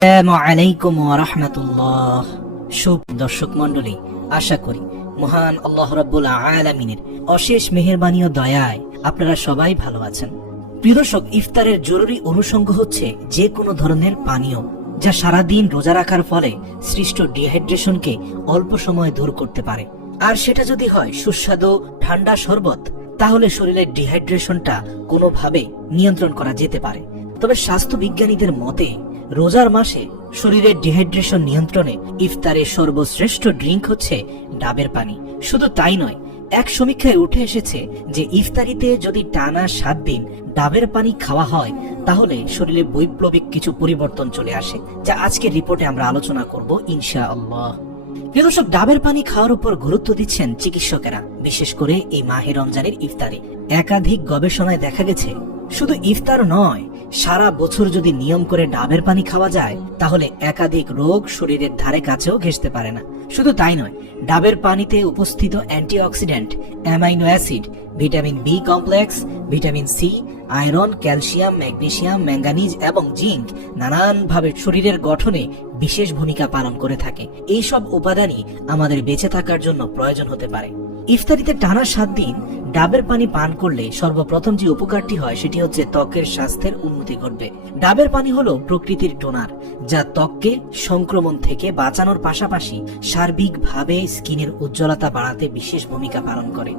আসসালামু আলাইকুম ওয়া রাহমাতুল্লাহ। শুভ দর্শক মণ্ডলী, আশা করি মহান আল্লাহ রাব্বুল আলামিনের অশেষ মেহেরবানি ও দয়ায় আপনারা সবাই ভালো আছেন। প্রিয় দর্শক, ইফতারের জরুরি অনুষঙ্গ হচ্ছে যে কোনো ধরনের পানীয় যা সারাদিন রোজা রাখার ফলে সৃষ্ট ডিহাইড্রেশনকে অল্প সময়ে দূর করতে পারে। আর সেটা যদি হয় সুস্বাদু ঠান্ডা শরবত, তাহলে শরীরের ডিহাইড্রেশনটা কোনোভাবে নিয়ন্ত্রণ করা যেতে পারে। তবে স্বাস্থ্য বিজ্ঞানীদের মতে রোজার মাসে শরীরের ডিহাইড্রেশন নিয়ন্ত্রণে ইফতারের সর্বশ্রেষ্ঠ ড্রিঙ্ক হচ্ছে ডাবের পানি। শুধু তাই নয়, এক সমীক্ষায় উঠে এসেছে যে ইফতারিতে যদি টানা 7 দিন ডাবের পানি খাওয়া হয় তাহলে শরীরে বৈপ্লবিক কিছু পরিবর্তন চলে আসে, যা আজকের রিপোর্টে আমরা আলোচনা করব ইনশাআল্লাহ। প্রিয় দর্শক, ডাবের পানি খাওয়ার উপর গুরুত্ব দিচ্ছেন চিকিৎসকেরা, বিশেষ করে এই মাহে রমজানের ইফতারে। একাধিক গবেষণায় দেখা গেছে শুধু ইফতার নয়, সারা বছর যদি নিয়ম করে ডাবের পানি খাওয়া যায় তাহলে একাধিক রোগ শরীরের ধারে কাছেও ঘেঁষতে পারে না। শুধু তাই নয়, ডাবের পানিতে উপস্থিত antioxidant, amino acid, vitamin B complex, vitamin C, iron, calcium, magnesium, manganese এবং জিঙ্ক নানানভাবে শরীরের গঠনে বিশেষ ভূমিকা পালন করে থাকে। এইসব উপাদানই আমাদের বেঁচে থাকার জন্য প্রয়োজন হতে পারে। ইফতারিতে টানা 7 দিন ডাবের পানি পান করলে সর্বপ্রথম যে উপকারটি হয় সেটি হচ্ছে ত্বকের স্বাস্থ্যের উন্নতি ঘটবে। ডাবের পানি হলো প্রকৃতির টোনার, যা ত্বককে সংক্রমণ থেকে বাঁচানোর পাশাপাশি সার্বিকভাবে স্কিনের উজ্জ্বলতা বাড়াতে বিশেষ ভূমিকা পালন করে।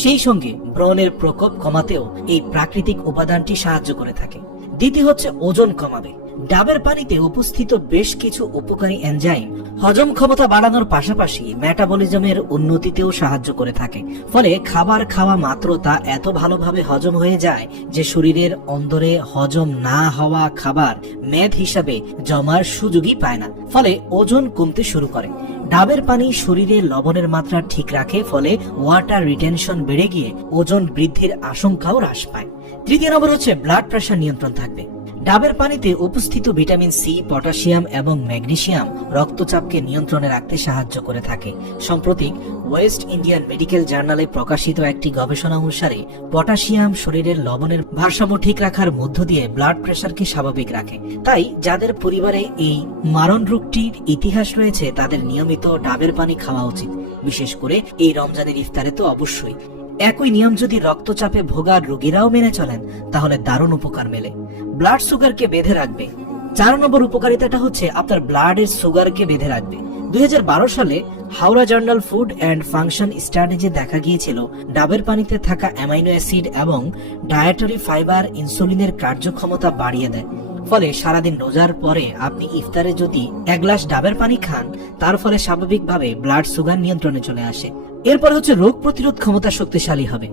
সেই সঙ্গে ব্রণের প্রকোপ কমাতেও এই প্রাকৃতিক উপাদানটি সাহায্য করে থাকে। দ্বিতীয় হচ্ছে ওজন কমাবে। ডাবের পানিতে উপস্থিত বেশ কিছু উপকারী এনজাইম হজম ক্ষমতা বাড়ানোর পাশাপাশি মেটাবলিজমের উন্নতিতেও সাহায্য করে থাকে। ফলে খাবার খাওয়া মাত্র তা এত ভালোভাবে হজম হয়ে যায় যে শরীরের অন্দরে হজম না হওয়া খাবার মেদ হিসাবে জমার সুযোগই পায় না, ফলে ওজন কমতে শুরু করে। ডাবের পানি শরীরে লবণের মাত্রা ঠিক রাখে, ফলে ওয়াটার রিটেনশন বেড়ে গিয়ে ওজন বৃদ্ধির আশঙ্কাও হ্রাস পায়। তৃতীয় নম্বর হচ্ছে ব্লাড প্রেশার নিয়ন্ত্রণ থাকবে। ডাবের পানিতে উপস্থিত ভিটামিন সি, পটাশিয়াম এবং ম্যাগনেসিয়াম রক্তচাপকে নিয়ন্ত্রণে রাখতে সাহায্য করে থাকে। সম্প্রতি ওয়েস্ট ইন্ডিয়ান মেডিকেল জার্নালে প্রকাশিত একটি গবেষণা অনুসারে পটাশিয়াম শরীরের লবণের ভারসাম্য ঠিক রাখার মধ্য দিয়ে ব্লাড প্রেশারকে স্বাভাবিক রাখে। তাই যাদের পরিবারে এই মারণ রোগটির ইতিহাস রয়েছে তাদের নিয়মিত ডাবের পানি খাওয়া উচিত, বিশেষ করে এই রমজানের ইফতারে তো অবশ্যই। একই নিয়ম যদি রক্তচাপে ভোগা রোগীরাও মেনে চলেন তাহলে দারুণ উপকার মেলে। ব্লাড সুগারকে বেঁধে রাখবে। 4 নম্বর উপকারিতাটা হচ্ছে আপনার ব্লাডের সুগারকে বেঁধে রাখবে। 2012 সালে Howrah journal food and function strategy দেখা গিয়েছিল ডাবের পানিতে থাকা অ্যামাইনো অ্যাসিড এবং ডায়েটারি ফাইবার ইনসুলিনের কার্যক্ষমতা বাড়িয়ে দেয়। ফলে সারাদিন রোজার পরে আপনি ইফতারে যদি 1 গ্লাস ডাবের পানি খান, তার ফলে স্বাভাবিকভাবে ব্লাড সুগার নিয়ন্ত্রণে চলে আসে। এরপর হচ্ছে রোগ প্রতিরোধ ক্ষমতা শক্তিশালী হবে।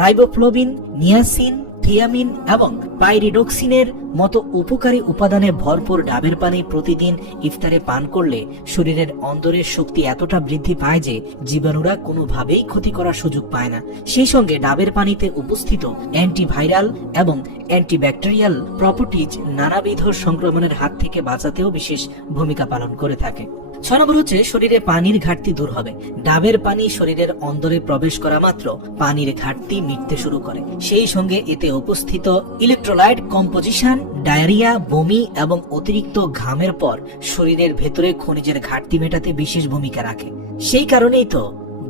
রাইবোফ্লোবিন, নিয়াসিন, থিয়ামিন এবং পাইরিডক্সিনের মতো উপকারী উপাদানে ভরপুর ডাবের পানি প্রতিদিন ইফতারে পান করলে শরীরের অন্দরের শক্তি এতটা বৃদ্ধি পায় যে জীবাণুরা কোনোভাবেই ক্ষতি করার সুযোগ পায় না। সেই সঙ্গে ডাবের পানিতে উপস্থিত অ্যান্টিভাইরাল এবং অ্যান্টিব্যাকটেরিয়াল প্রপার্টিজ নানাবিধ সংক্রমণের হাত থেকে বাঁচাতেও বিশেষ ভূমিকা পালন করে থাকে। 6 নম্বর হচ্ছে শরীরে পানির ঘাটতি দূর হবে। ডাবের পানি শরীরের অন্দরে প্রবেশ করা মাত্র পানির ঘাটতি মিটতে শুরু করে। সেই সঙ্গে এতে উপস্থিত ইলেকট্রোলাইট কম্পোজিশন ডায়রিয়া, বমি এবং অতিরিক্ত ঘামের পর শরীরের ভেতরে খনিজের ঘাটতি মেটাতে বিশেষ ভূমিকা রাখে। সেই কারণেই তো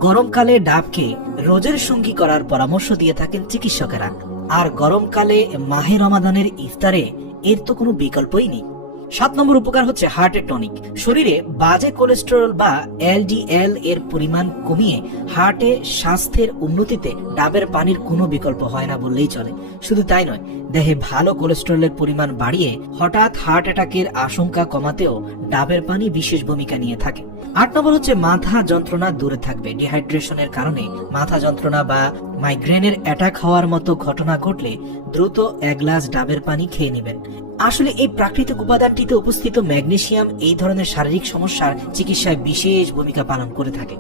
গরমকালে ডাবকে রোজের সঙ্গী করার পরামর্শ দিয়ে থাকেন চিকিৎসকেরা। আর গরমকালে মাহে রমাদানের ইফতারে এর তো কোনো বিকল্পই নেই। 7 নম্বর উপকার হচ্ছে হার্টের টনিক। শরীরে বাজে কোলেস্টেরল বা এলডিএল এর পরিমাণ কমিয়ে হার্টে স্বাস্থ্যের উন্নতিতে ডাবের পানির কোনো বিকল্প হয় না বললেই চলে। শুধু তাই নয়, দেহে ভালো কোলেস্টেরলের পরিমাণ বাড়িয়ে হঠাৎ হার্ট অ্যাটাকের আশঙ্কা কমাতেও ডাবের পানি বিশেষ ভূমিকা নিয়ে থাকে। 8 নম্বর হচ্ছে মাথা যন্ত্রণা দূরে থাকবে। ডিহাইড্রেশনের কারণে মাথা যন্ত্রণা বা মাইগ্রেনের অ্যাটাক হওয়ার মতো ঘটনা ঘটলে দ্রুত 1 গ্লাস ডাবের পানি খেয়ে নেবেন। আসলে এই প্রাকৃতিক উপাদানটিতে উপস্থিত ম্যাগনেসিয়াম এই ধরনের শারীরিক সমস্যার চিকিৎসায় বিশেষ ভূমিকা পালন করে থাকে।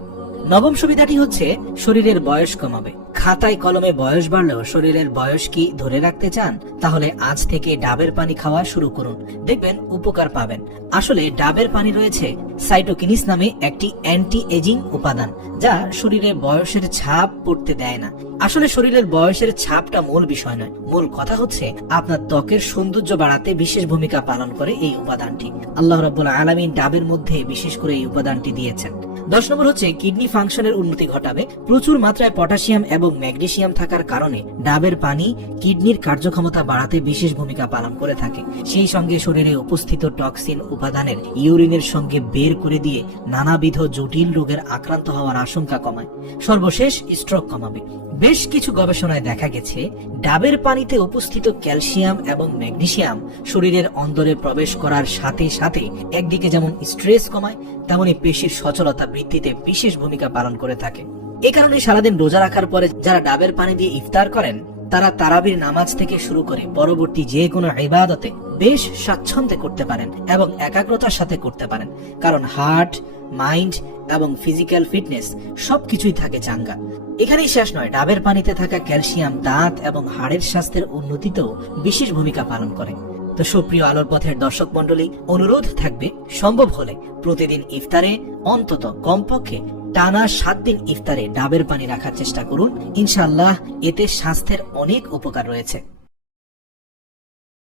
নবম সুবিধাটি হচ্ছে শরীরের বয়স কমাবে। খাতায় কলমে বয়স বাড়লেও শরীরের বয়স কি ধরে রাখতে চান? তাহলে আজ থেকে ডাবের পানি খাওয়া শুরু করুন, দেখবেন উপকার পাবেন। আসলে ডাবের পানি রয়েছে সাইটোকিনিস নামে একটি অ্যান্টি এজিং উপাদান, যা শরীরে বয়সের ছাপ পড়তে দেয় না। আসলে শরীরের বয়সের ছাপটা মূল বিষয় নয়, মূল কথা হচ্ছে আপনার ত্বকের সৌন্দর্য বাড়াতে বিশেষ ভূমিকা পালন করে এই উপাদানটি। আল্লাহ রাব্বুল আলামিন ডাবের মধ্যে বিশেষ করে এই উপাদানটি দিয়েছেন। 10 নম্বর হচ্ছে কিডনি ফাংশনের উন্নতি ঘটাবে। প্রচুর মাত্রায় পটাশিয়াম এবং ম্যাগনেসিয়াম থাকার কারণে ডাবের পানি কিডনির কার্যক্ষমতা বাড়াতে বিশেষ ভূমিকা পালন করে থাকে। সেই সঙ্গে শরীরে উপস্থিত টক্সিন উপাদানের ইউরিনের সঙ্গে বের করে দিয়ে নানাবিধ জটিল রোগের আক্রান্ত হওয়ার আশঙ্কা কমায়। সর্বশেষ স্ট্রোক কমাবে। বেশ কিছু গবেষণায় দেখা গেছে ডাবের পানিতে উপস্থিত ক্যালসিয়াম এবং ম্যাগনেসিয়াম শরীরের অন্দরে প্রবেশ করার সাথে সাথে একদিকে যেমন স্ট্রেস কমায়, তেমনি পেশির সচলতা বৃদ্ধিতে বিশেষ ভূমিকা পালন করে থাকে। এ কারণে সারাদিন রোজা রাখার পরে যারা ডাবের পানি দিয়ে ইফতার করেন, তারা তারাবির নামাজ থেকে শুরু করে পরবর্তী যে কোনো ইবাদতে বেশ স্বাচ্ছন্দ্যে করতে পারেন এবং একাগ্রতার সাথে করতে পারেন, কারণ হার্ট, মাইন্ড এবং ফিজিক্যাল ফিটনেস সবকিছুই থাকে চাঙ্গা। এখানেই শেষ নয়, ডাবের পানিতে থাকা ক্যালসিয়াম দাঁত এবং হাড়ের স্বাস্থ্যের উন্নতিতেও বিশেষ ভূমিকা পালন করে। তো সুপ্রিয় আলোর পথের দর্শক মন্ডলী, অনুরোধ থাকবে সম্ভব হলে প্রতিদিন ইফতারে অন্তত কমপক্ষে টানা 7 দিন ইফতারে ডাবের পানি রাখার চেষ্টা করুন। ইনশাআল্লাহ এতে স্বাস্থ্যের অনেক উপকার রয়েছে।